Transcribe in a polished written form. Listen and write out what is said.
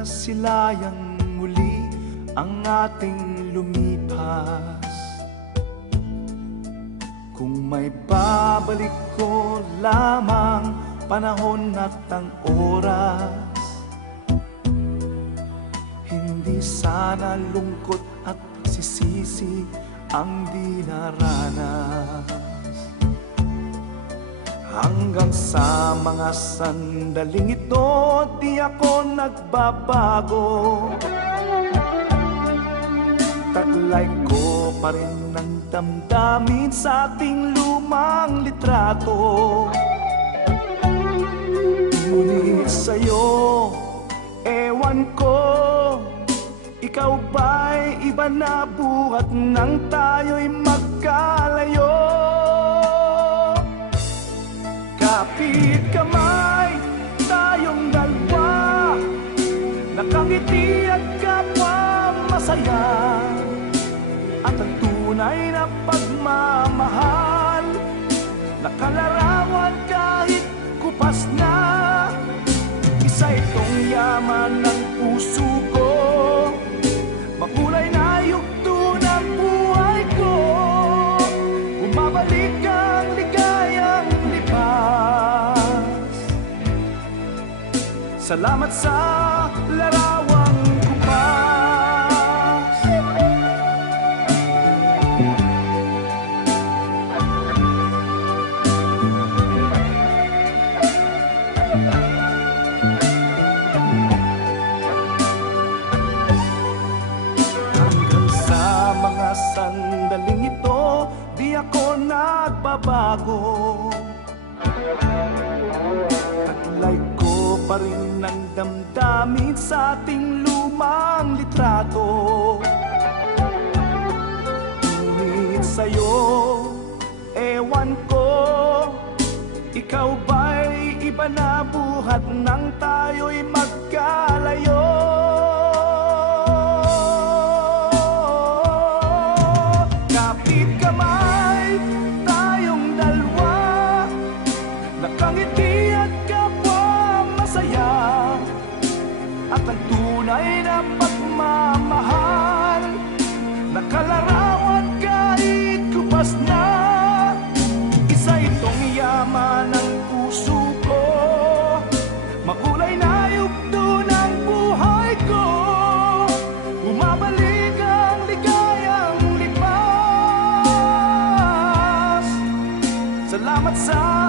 masilayang muli ang ating lumipas. Kung may babalik ko lamang panahon at ang oras, hindi sana lungkot at pagsisisi ang dinaranas. Hanggang sa mga sandaling ito, di ako nagbabago. Taglay ko pa rin ang damdamin sa ating lumang litrato. Ngunit sa'yo, ewan ko, ikaw ba'y iba na buhat nang tayo'y magkalayo? Kapit kamay, tayong dalawa, nakangiti at kapwa masaya. At ang tunay na pagmamahal, nakalarawan kahit kupas na. Isa itong yaman ng puso ko, makulay na yugto ng buhay ko. Bumabalik ang ligayang lipas. Salamat sa larawang kupas. Sandaling ito, di ako nagbabago. Taglay ko pa rin ang damdamin sa ating lumang litrato. Ngunit sa'yo, ewan ko, ikaw ba'y iba na buhat nang tayo'y magkalayo? Nakangiti at kapwa masaya. At ang tunay na pagmamahal, nakalarawan kahit kupas na. Isa itong yaman ng puso ko, makulay na yugto ng buhay ko. Bumabalik ang ligayang lipas. Salamat sa